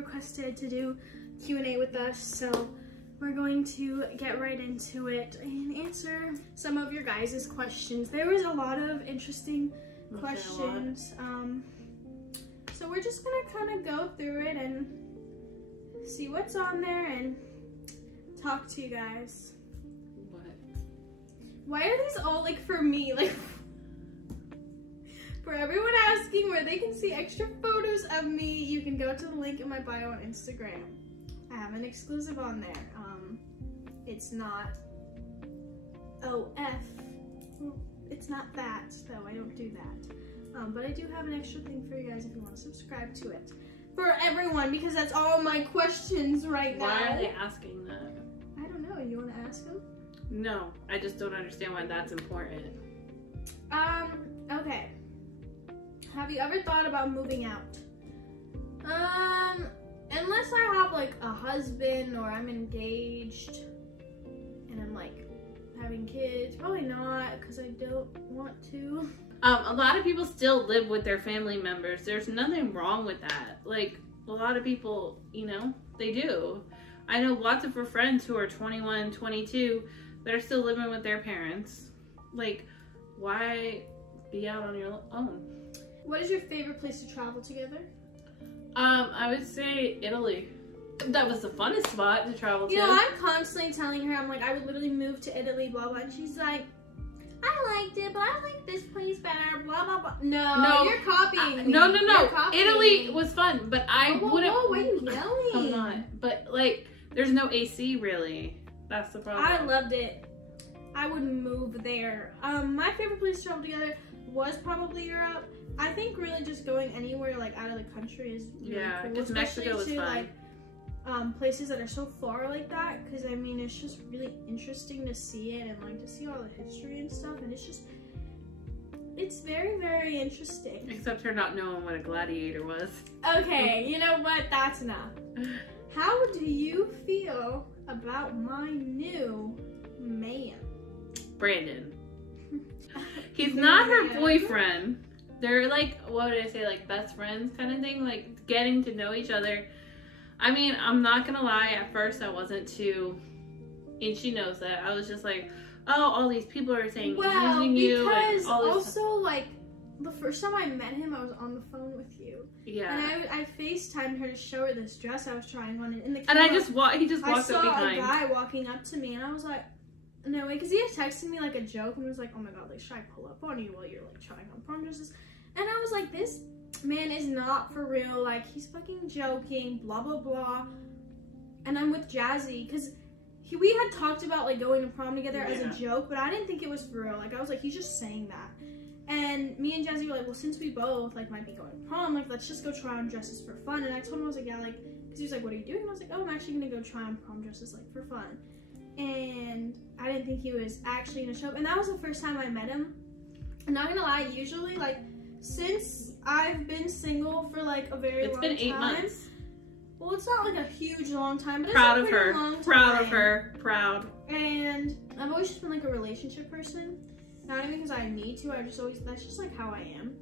requested to do Q&A with us, so we're going to get right into it and answer some of your guys' questions. There was a lot of interesting questions, so we're just gonna kind of go through it and see what's on there and talk to you guys. What? Why are these all like for me? Like for everyone asking where they can see extra photos of me, you can go to the link in my bio on Instagram. I have an exclusive on there. It's not OF. It's not that, though. I don't do that. But I do have an extra thing for you guys if you want to subscribe to it. For everyone, because that's all my questions right now. Why are they asking that? I don't know. You want to ask them? No, I just don't understand why that's important. Okay. Have you ever thought about moving out? Unless I have like a husband or I'm engaged and I'm like having kids, probably not, because I don't want to. A lot of people still live with their family members. There's nothing wrong with that. Like, a lot of people, you know, they do. I know lots of her friends who are 21, 22 that are still living with their parents. Like, why be out on your own? What is your favorite place to travel together? I would say Italy. That was the funnest spot to travel to. You know, I'm constantly telling her, I'm like, I would literally move to Italy, blah, blah, and she's like, I liked it, but I like this place better, blah, blah, blah. No, you're copying me. No. Italy was fun, but I wouldn't. Whoa, why are you yelling? I'm not. But, like, there's no AC, really. That's the problem. I loved it. I would move there. My favorite place to travel together was probably Europe. I think really just going anywhere, like, out of the country is really cool. Because Mexico was fun. Like, places that are so far like that, because, I mean, it's just really interesting to see it and, like, to see all the history and stuff, and it's just, it's very, very interesting. Except her not knowing what a gladiator was. Okay, you know what? That's enough. How do you feel about my new man? Brandon. He's not her boyfriend. They're like, what would I say, like best friends kind of thing, like getting to know each other. I mean, I'm not gonna lie, at first I wasn't too, and she knows that. I was just like, oh, all these people are saying he's using you. Because all this also, like, the first time I met him, I was on the phone with you. Yeah. And I FaceTimed her to show her this dress I was trying on. And he just walked up behind. I saw a guy walking up to me, and I was like, no way, because he had texted me like a joke and was like, oh my god, like, should I pull up on you while you're like trying on prom dresses? And I was like, this man is not for real, like, he's fucking joking, blah blah blah. And I'm with Jazzy, because we had talked about like going to prom together as a joke, but I didn't think it was for real. Like, I was like, he's just saying that. And me and Jazzy were like, well, since we both like might be going to prom, like, let's just go try on dresses for fun. And I told him, I was like, yeah, like, because he was like, what are you doing? And I was like, oh, I'm actually gonna go try on prom dresses, like, for fun. And I didn't think he was actually gonna show up. And that was the first time I met him. I'm not gonna lie, usually, like, since I've been single for like a very long time. It's been 8 months. Well, it's not like a huge long time, but proud it's a pretty long time. Proud of her. Proud. And I've always just been like a relationship person. Not even because I need to, I just always, that's just like how I am.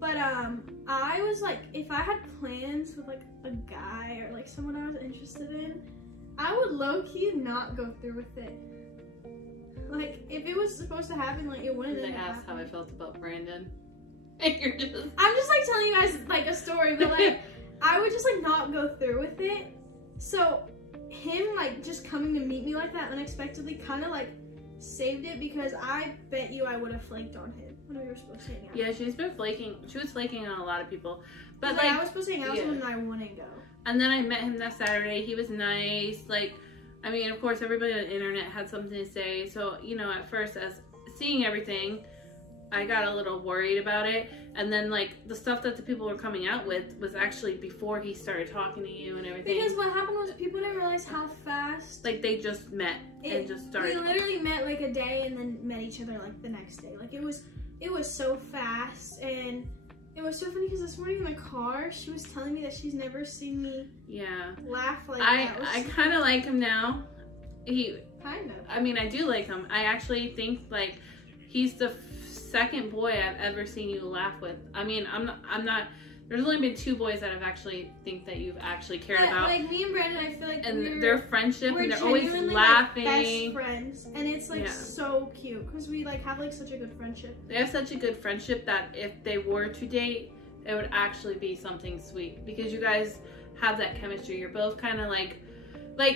But I was like, if I had plans with like a guy or like someone I was interested in, I would low-key not go through with it. Like, if it was supposed to happen, like, it wouldn't have happened. They asked how I felt about Brandon. And you're just... I'm just like telling you guys like a story, but like I would just like not go through with it. So him like just coming to meet me like that unexpectedly kind of like saved it, because I bet you I would have flaked on him when we were supposed to hang out. Yeah, she's been flaking. She was flaking on a lot of people, but like I was supposed to hang out with him and I wouldn't go. And then I met him that Saturday. He was nice. Like, I mean, of course, everybody on the internet had something to say. So, you know, at first, as seeing everything, I got a little worried about it. And then, like, the stuff that the people were coming out with was actually before he started talking to you and everything. Because what happened was people didn't realize how fast... Like, they just met and just started. We literally met, like, a day and then met each other, like, the next day. Like, it was so fast. And it was so funny because this morning in the car, she was telling me that she's never seen me laugh like that. I kind of like him now. Kind of. I mean, I do like him. I actually think, like, he's the second boy I've ever seen you laugh with. I mean, I'm not There's only been 2 boys that I've actually think that you've actually cared about. Like me and Brandon, I feel like and their friendship, and they're always genuinely, laughing. Like, best friends, and it's like so cute because we like have like such a good friendship. They have such a good friendship that if they were to date, it would actually be something sweet because you guys have that chemistry. You're both kind of like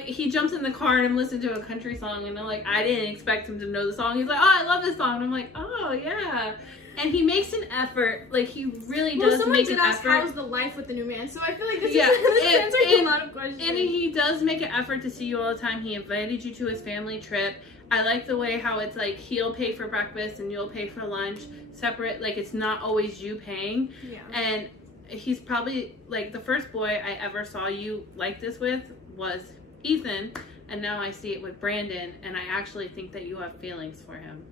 he jumps in the car and listens to a country song, and I'm like, I didn't expect him to know the song. He's like, oh, I love this song. And I'm like, oh yeah. And he makes an effort, like he really does make an effort. How's the life with the new man? So I feel like this answers a lot of questions. And he does make an effort to see you all the time. He invited you to his family trip. I like the way how it's like he'll pay for breakfast and you'll pay for lunch separate. Like it's not always you paying. Yeah. And he's probably like the first boy I ever saw you like this with was Ethan, and now I see it with Brandon, and I actually think that you have feelings for him.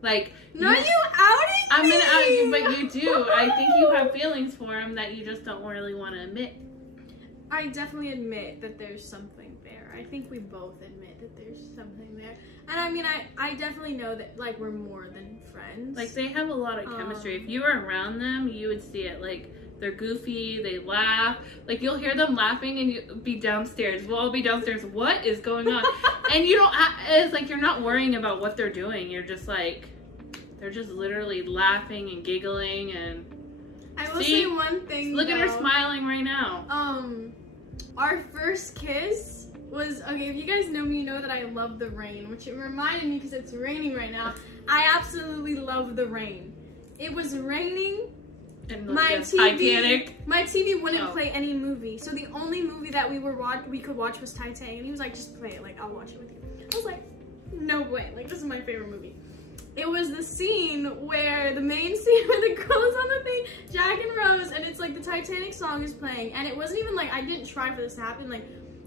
Like, no, you outing I'm me. gonna out you, but you do. I think you have feelings for him that you just don't really want to admit. I definitely admit that there's something there. I think we both admit that there's something there. And I mean, I definitely know that, like, we're more than friends. Like, they have a lot of chemistry. If you were around them, you would see it. Like, they're goofy, they laugh. Like, you'll hear them laughing and you'll be downstairs. We'll all be downstairs. What is going on? And you don't, it's like you're not worrying about what they're doing. You're just like, they're just literally laughing and giggling and... I will say one thing, look at her smiling right now. Our first kiss was, okay, if you guys know me, you know that I love the rain, which it reminded me because it's raining right now. I absolutely love the rain. It was raining. And my TV wouldn't Oh. play any movie, so the only movie that we could watch was Titanic. And he was like, "Just play it, like I'll watch it with you." I was like, "No way! Like this is my favorite movie." It was the scene where the main scene where the girl is on the thing, Jack and Rose, and it's like the Titanic song is playing, and it wasn't even like I didn't try for this to happen. Like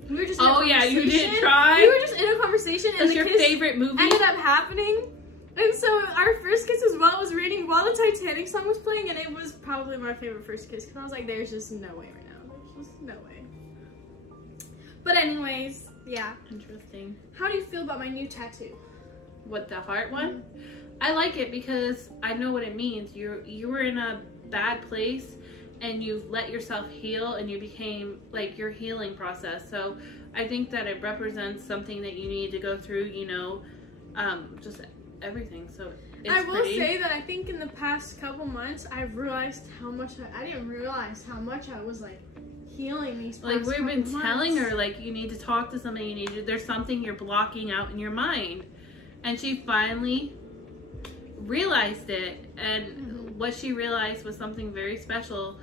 we were just in a conversation. You didn't try. We were just in a conversation, and That's your favorite movie. Ended up happening. And so our first kiss as well was raining while the Titanic song was playing, and it was probably my favorite first kiss because I was like, there's just no way right now. There's just no way. But anyways, yeah. Interesting. How do you feel about my new tattoo? What, the heart one? I like it because I know what it means. You were in a bad place and you've let yourself heal and you became like your healing process. So I think that it represents something that you need to go through, you know, just everything. So it's I will say that I think in the past couple months I've realized how much I didn't realize how much I was like healing these past like we've been couple telling months. her like you need to talk to somebody, there's something you're blocking out in your mind, and she finally realized it, and what she realized was something very special,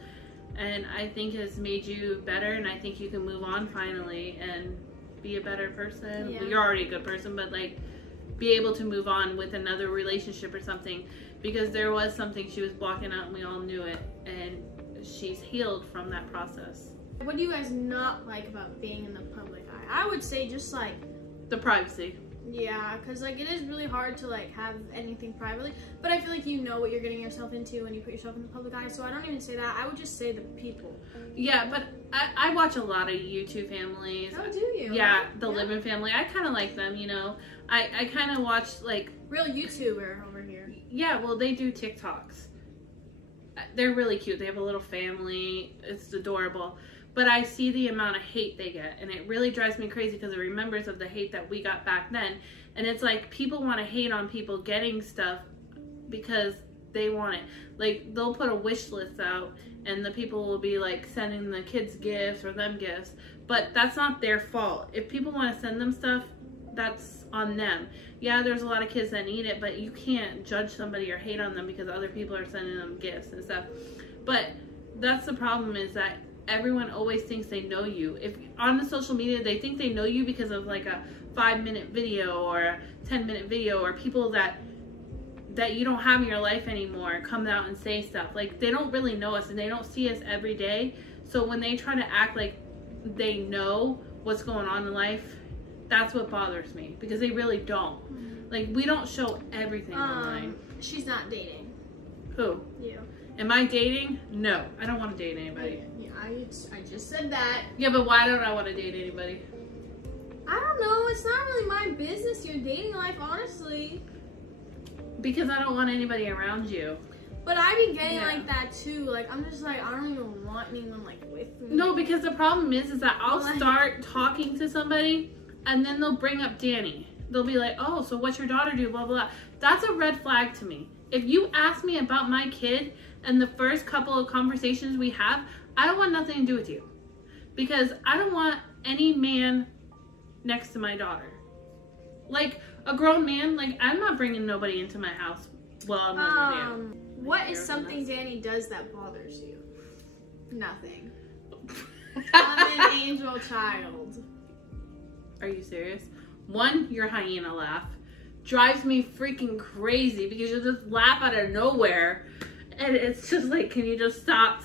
and I think has made you better, and I think you can move on finally and be a better person. Yeah. Well, you're already a good person, but like be able to move on with another relationship or something, because there was something she was blocking out and we all knew it, and she's healed from that process. What do you guys not like about being in the public eye? I would say just like the privacy. Yeah, because like it is really hard to like have anything privately, but I feel like you know what you're getting yourself into when you put yourself in the public eye, so I don't even say that. I would just say the people. Yeah, but I watch a lot of YouTube families. How do you? Yeah, the Living family. I kind of like them, you know. I kind of watch like... Real YouTuber over here. Yeah, well, they do TikToks. They're really cute. They have a little family. It's adorable. But I see the amount of hate they get, and it really drives me crazy because it remembers of the hate that we got back then. And it's like people want to hate on people getting stuff because they want it. Like, they'll put a wish list out, and the people will be like sending the kids gifts or them gifts. But that's not their fault. If people want to send them stuff, that's on them. Yeah, there's a lot of kids that need it, but you can't judge somebody or hate on them because other people are sending them gifts and stuff. But that's the problem, is that everyone always thinks they know you. If on the social media, they think they know you because of like a 5-minute video or a 10-minute video, or people that you don't have in your life anymore come out and say stuff. Like, they don't really know us and they don't see us every day. So when they try to act like they know what's going on in life, that's what bothers me, because they really don't. Like, we don't show everything online. She's not dating. Who? You. Am I dating? No, I don't want to date anybody. Yeah, I just said that. Yeah, but why don't I want to date anybody? I don't know. It's not really my business, your dating life, honestly. Because I don't want anybody around you. But I be getting like that too. Like, I'm just like, I don't even want anyone like with me. No, because the problem is that I'll start talking to somebody and then they'll bring up Danny. They'll be like, oh, so what's your daughter do? Blah, blah. That's a red flag to me. If you ask me about my kid and the first couple of conversations we have, I don't want nothing to do with you. Because I don't want any man next to my daughter. Like, a grown man, like, I'm not bringing nobody into my house while I'm not with you. What is something Danny does that bothers you? Nothing. I'm an angel child. Are you serious? One, your hyena laugh drives me freaking crazy because you just laugh out of nowhere. And it's just like, can you just stop?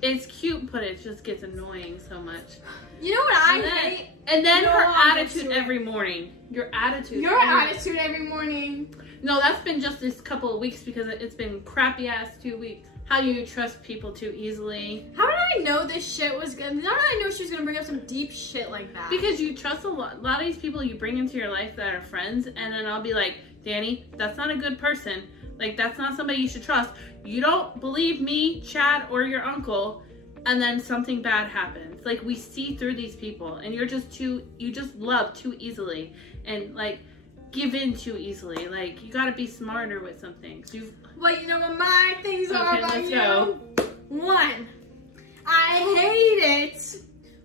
It's cute, but it just gets annoying so much. You know what I hate? And then her attitude every morning. Your attitude every morning. No, that's been just this couple of weeks because it's been crappy ass 2 weeks. How do you trust people too easily? How did I know this shit was good? How did I know she was gonna bring up some deep shit like that? Because you trust a lot of these people you bring into your life that are friends, and then I'll be like, Danny, that's not a good person. Like, that's not somebody you should trust. You don't believe me, Chad, or your uncle, and then something bad happens. Like, we see through these people, and you just love too easily, and like, give in too easily. Like, you gotta be smarter with some things. Well, you know what my things are about let's you? Go. One, I hate it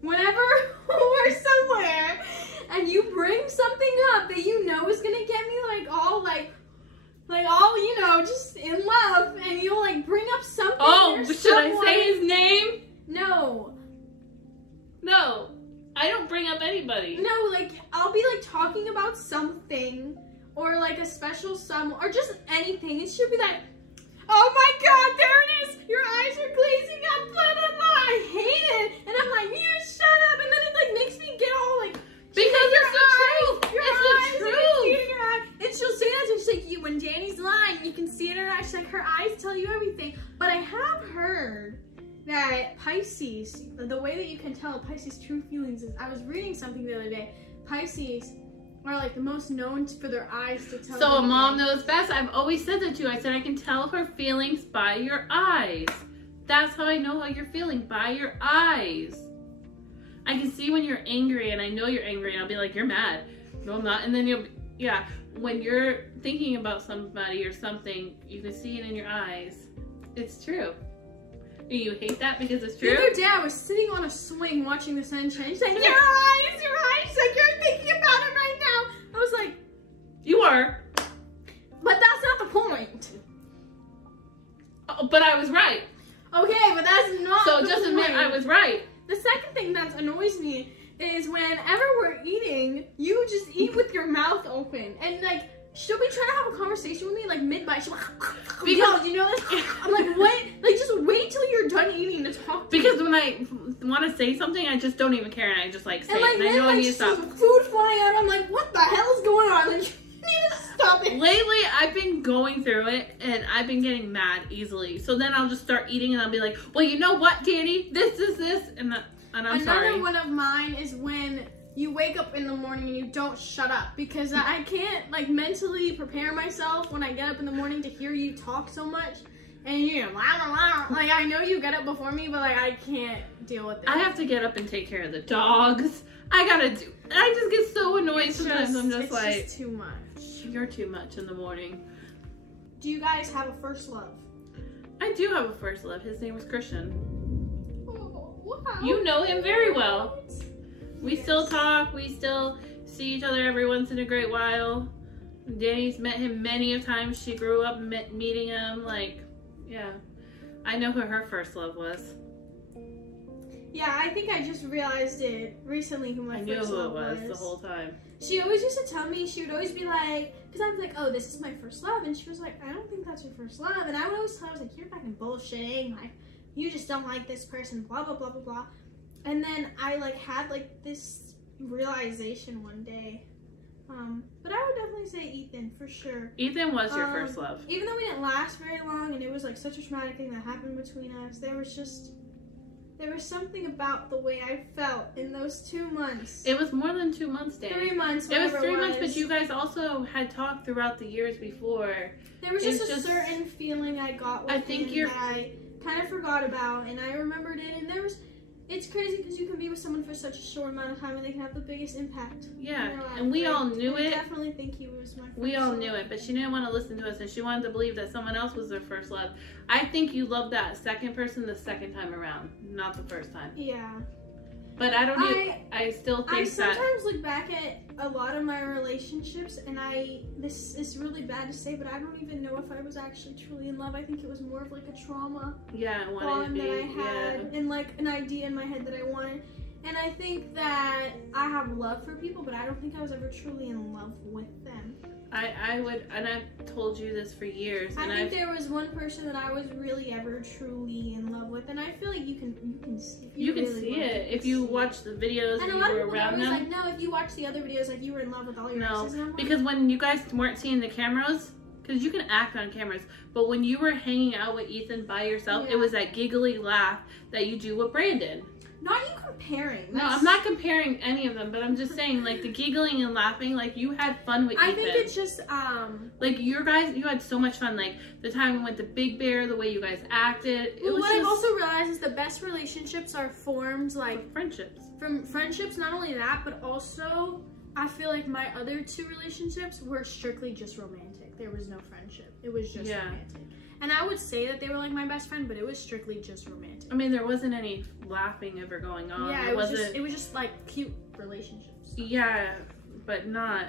whenever we're somewhere and you bring something up that you know is gonna get me like all, you know, just in love, and you'll like bring up something. Oh, should I say his name? No. No. I don't bring up anybody. No, like, I'll be like talking about something or like a special someone or just anything. It should be like, oh my god, there it is! Your eyes are glazing up, blah blah blah. I hate it. And I'm like, you shut up, and then it like makes me get all like, because it's the truth. It's the truth. And she'll say that, and she's like, when Danny's lying, you can see it in her eyes. She's like, her eyes tell you everything. But I have heard that Pisces, the way that you can tell Pisces' true feelings is, I was reading something the other day, Pisces are like the most known for their eyes to tell. So a mom knows best. I've always said that to you. I said I can tell her feelings by your eyes. That's how I know how you're feeling, by your eyes. I can see when you're angry, and I know you're angry, and I'll be like, you're mad. No, I'm not. And then when you're thinking about somebody or something, you can see it in your eyes. It's true. You hate that because it's true? The other day I was sitting on a swing watching the sun change, saying, your eyes, she's like, you're thinking about it right now. I was like, you are. But that's not the point. Oh, but I was right. Okay, but that's not so the just point. admit I was right. The second thing that annoys me is whenever we're eating, you just eat with your mouth open. And like, she'll be trying to have a conversation with me like mid-bite. She'll because you know this. I'm like, what? Like, just wait till you're done eating to talk to because me. When I want to say something, I just don't even care, and I just like say and, like, it, and I know I need to stop. Food flying out. I'm like, what the hell is going on? Like, you need to stop it. Lately, I've been going through it, and I've been getting mad easily. So then I'll just start eating, and I'll be like, well, you know what, Danny? This, and I'm sorry. Another one of mine is when you wake up in the morning and you don't shut up, because I can't like mentally prepare myself when I get up in the morning to hear you talk so much, and you're like, I know you get up before me, but like I can't deal with it. I have to get up and take care of the dogs. I just get so annoyed sometimes. I'm just like, it's just too much. You're too much in the morning. Do you guys have a first love? I do have a first love. His name was Christian. Oh, wow. You know him very well. We still talk. We still see each other every once in a great while. Danny's met him many a times. She grew up meeting him. Like, yeah. I know who her first love was. Yeah, I think I just realized it recently who my first love was. I knew who it was the whole time. She always used to tell me, she would always be like, because I was like, oh, this is my first love. And she was like, I don't think that's your first love. And I would always tell her, I was like, you're fucking bullshitting. Like, you just don't like this person, blah, blah, blah, blah, blah. And then I like had like this realization one day. But I would definitely say Ethan for sure. Ethan was your first love. Even though we didn't last very long and it was like such a traumatic thing that happened between us, there was just There was something about the way I felt in those 2 months. It was more than 2 months, Danny. 3 months. It was 3 months, but you guys also had talked throughout the years before. There was just a certain feeling I got with that I kind of forgot about, and I remembered it. And it's crazy because you can be with someone for such a short amount of time and they can have the biggest impact. Yeah, and we all knew it. I definitely think he was my first We all love. knew it, but she didn't want to listen to us, and she wanted to believe that someone else was their first love. I think you loved that second person the second time around, not the first time. Yeah. But I still think I sometimes look back at a lot of my relationships, and this is really bad to say, but I don't even know if I was actually truly in love. I think it was more of like a trauma bond that I had, and like an idea in my head that I wanted. And I think that I have love for people, but I don't think I was ever truly in love with them. I would, and I've told you this for years. I think there was one person that I was really ever truly in love with, and I feel like you can see it if you watch the videos and and a lot you of were people are around always them. like, no, if you watch the other videos, like you were in love with all your exes. And I'm like, because when you guys weren't seeing the cameras, because you can act on cameras, but when you were hanging out with Ethan by yourself, it was that giggly laugh that you do with Brandon. Not you comparing. No, I'm not comparing any of them, but I'm just saying, like, the giggling and laughing, like, you had fun with Ethan. I think it's just, like, you had so much fun, like, the time we went to Big Bear, the way you guys acted. Well, what I've also realized is the best relationships are formed, like, friendships. From friendships, not only that, but also, I feel like my other 2 relationships were strictly just romantic. There was no friendship. It was just romantic. And I would say that they were like my best friend, but it was strictly just romantic. I mean, there wasn't any laughing ever going on. Yeah, it was just like cute relationships. Yeah, but not.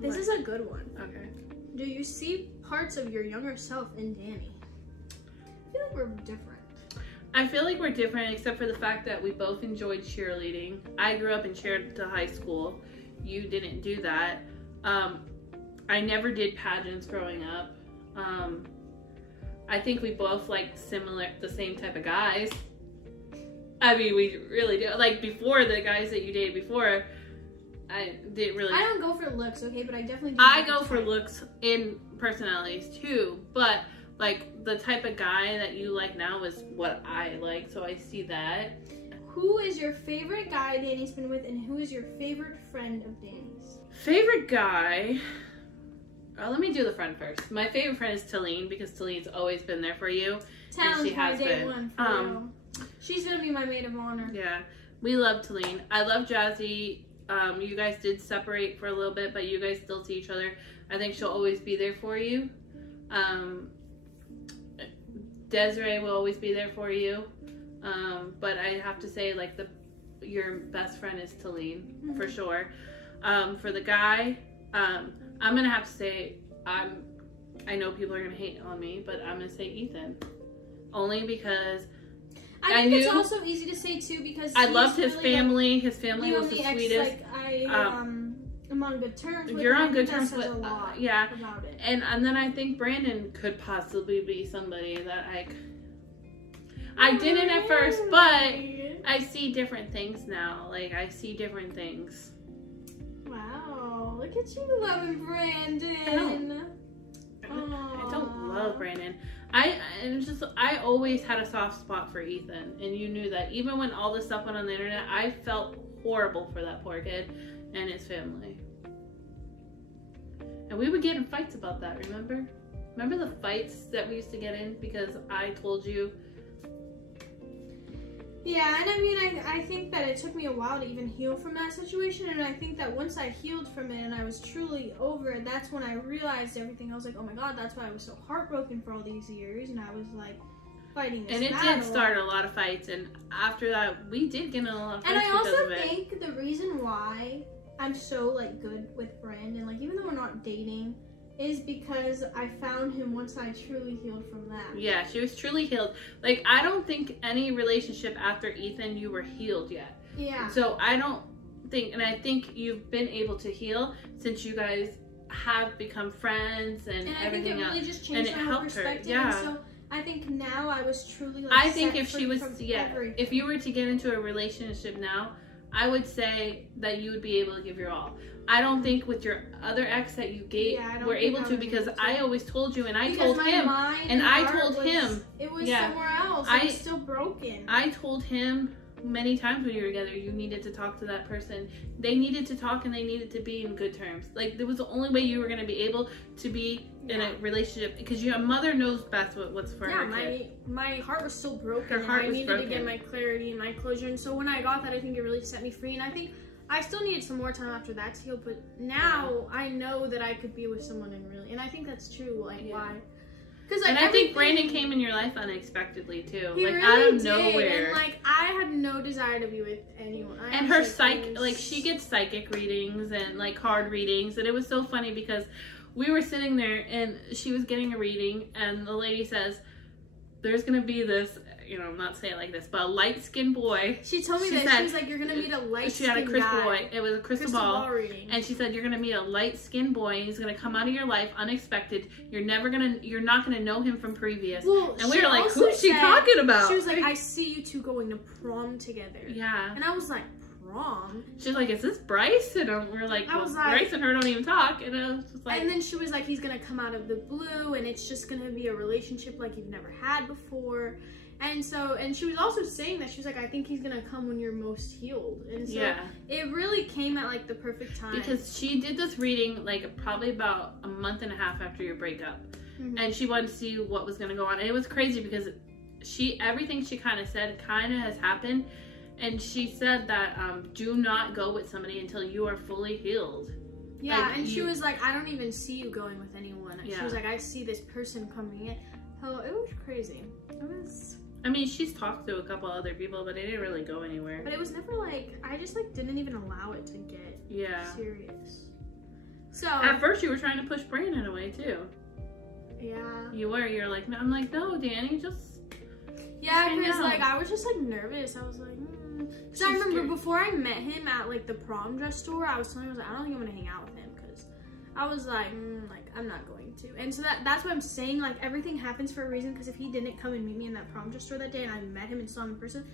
This is a good one. Okay. Do you see parts of your younger self in Danny? I feel like we're different. I feel like we're different, except for the fact that we both enjoyed cheerleading. I grew up and cheered to high school. You didn't do that. I never did pageants growing up. I think we both like the same type of guys. I mean, we really do. Like, before, the guys that you dated before, I didn't really. I don't go for looks, okay, but I definitely do. I go for looks in personalities too, but like the type of guy that you like now is what I like, so I see that. Who is your favorite guy Danny's been with, and who is your favorite friend of Danny's? Favorite guy. Let me do the friend first. My favorite friend is Talene, because Talene's always been there for you. And she has been. She's gonna be my maid of honor. Yeah, we love Talene. I love Jazzy. You guys did separate for a little bit, but you guys still see each other. I think she'll always be there for you. Desiree will always be there for you. But I have to say, like, your best friend is Talene, for sure. For the guy, I'm gonna have to say, I know people are gonna hate on me, but I'm gonna say Ethan, only because I think it's also easy to say too, because I loved his family. His family was the sweetest. Like, I'm on good terms with. You're on good terms with, yeah. About it. And then I think Brandon could possibly be somebody that I didn't at first, but I see different things now. Like, I see different things. Wow, look at you loving Brandon. I don't love Brandon. I always had a soft spot for Ethan, and you knew that. Even when all this stuff went on the internet, I felt horrible for that poor kid and his family. And we would get in fights about that, remember? Remember the fights that we used to get in because I told you? Yeah, and I mean, I think that it took me a while to even heal from that situation, and I think that once I healed from it and I was truly over it, that's when I realized everything. I was like, oh my god, that's why I was so heartbroken for all these years, and I was like fighting this And it battle. did start a lot of fights, and after that, we did get in a lot of fights. And I also because of it. think the reason why I'm so like good with Brandon, like even though we're not dating, is because I found him once I truly healed from that. Yeah, she was truly healed. Like, I don't think any relationship after Ethan, you were healed yet. Yeah. So I don't think, and I think you've been able to heal since you guys have become friends and everything else. And I think it really just changed my whole perspective. Yeah. And so I think now I was truly like I think if she was, everything. if you were to get into a relationship now, I would say that you would be able to give your all. I don't think with your other ex that you were able to, because I always told you, and I told him, and I told him. It was somewhere else. I was still broken. I told him many times when you were together, you needed to talk to that person. They needed to talk, and they needed to be in good terms. Like, there was the only way you were going to be able to be in a relationship, because your mother knows best what's for her kid. My heart was still broken. Her heart was I needed to get my clarity and my closure, and so when I got that, I think it really set me free. And I think I still needed some more time after that to heal, but now I know that I could be with someone and I think that's true. Like, why? Because like, I think Brandon came in your life unexpectedly too. He like really out of did. nowhere. And like, I had no desire to be with anyone. And her she gets psychic readings and like card readings, and it was so funny because we were sitting there and she was getting a reading, and the lady says, "There's gonna be this." I'm not saying it like this, but a light-skinned boy. She told me that. She was like, you're going to meet a light-skinned guy. She had a crystal boy. It was a crystal ball reading. And she said, you're going to meet a light-skinned boy, and he's going to come out of your life unexpected. You're not going to know him from previous. Well, and we were like, who's she talking about? She was like, I see you two going to prom together. Yeah. And I was like, prom? She's like, is this Bryce? And we're like, well, Bryce and her don't even talk. And I was just like... And then she was like, he's going to come out of the blue, and it's just going to be a relationship like you've never had before. And she was also saying that she was like, I think he's gonna come when you're most healed. And so it really came at like the perfect time. Because she did this reading like probably about a month and a half after your breakup. And she wanted to see what was gonna go on. And it was crazy because everything she kind of said kind of has happened. And she said that do not go with somebody until you are fully healed. Yeah, like, and she was like, I don't even see you going with anyone. She was like, I see this person coming in. Oh, it was crazy. I mean, she's talked to a couple other people, but it didn't really go anywhere. But it was never like, I just like didn't even allow it to get serious. So at first you were trying to push Brandon away too. Yeah. You're like, no. I'm like, no, Danny, just. Yeah, because like I was just like nervous. I was like, because I remember before I met him at like the prom dress store, I was telling him, I was like, I don't think I'm gonna hang out with him because I was like, I'm not going to. And so that's what I'm saying, like everything happens for a reason, because if he didn't come and meet me in that prom dress store that day and I met him and saw him in person,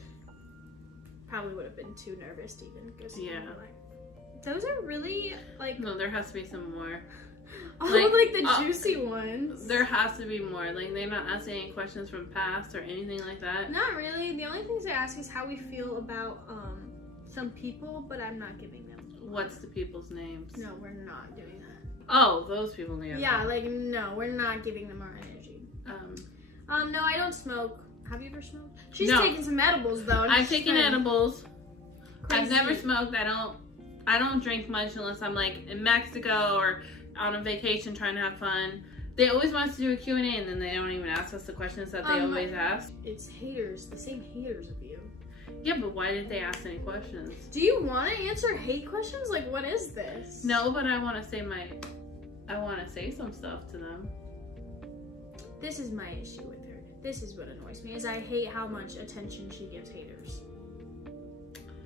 probably would have been too nervous to even go see him. Like, those are really like... No, there has to be some more. All like the juicy ones. There has to be more. Like, they're not asking any questions from past or anything like that. Not really. The only things they ask is how we feel about some people, but I'm not giving them. What's the people's names? No, we're not doing that. Oh, those people need. Yeah, like no, we're not giving them our energy. No, I don't smoke. Have you ever smoked? She's taking some edibles though. I've taken edibles. Crazy. I've never smoked. I don't drink much unless I'm like in Mexico or on a vacation trying to have fun. They always want us to do a Q&A and then they don't even ask us the questions that they always ask. It's haters, the same haters of you. Yeah, but why did they ask any questions? Do you want to answer hate questions? Like, what is this? No, but I want to say some stuff to them. This is my issue with her. This is what annoys me, is I hate how much attention she gives haters.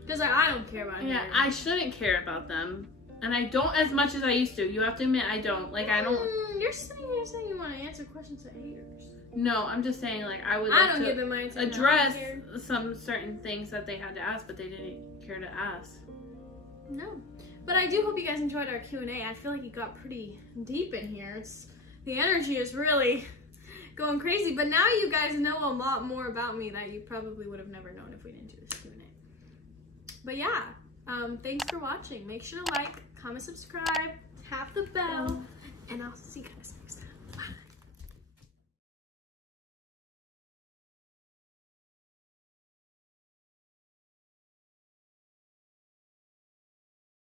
Because like, I don't care about haters. Yeah, I shouldn't care about them. And I don't as much as I used to. You have to admit I don't. Like, I don't... You're sitting here saying you want to answer questions to haters. No, I'm just saying, like, I would like to address some certain things that they had to ask, but they didn't care to ask. No. But I do hope you guys enjoyed our Q&A. I feel like it got pretty deep in here. The energy is really going crazy. But now you guys know a lot more about me that you probably would have never known if we didn't do this Q&A. But yeah, thanks for watching. Make sure to like, comment, subscribe, tap the bell, and I'll see you guys next time.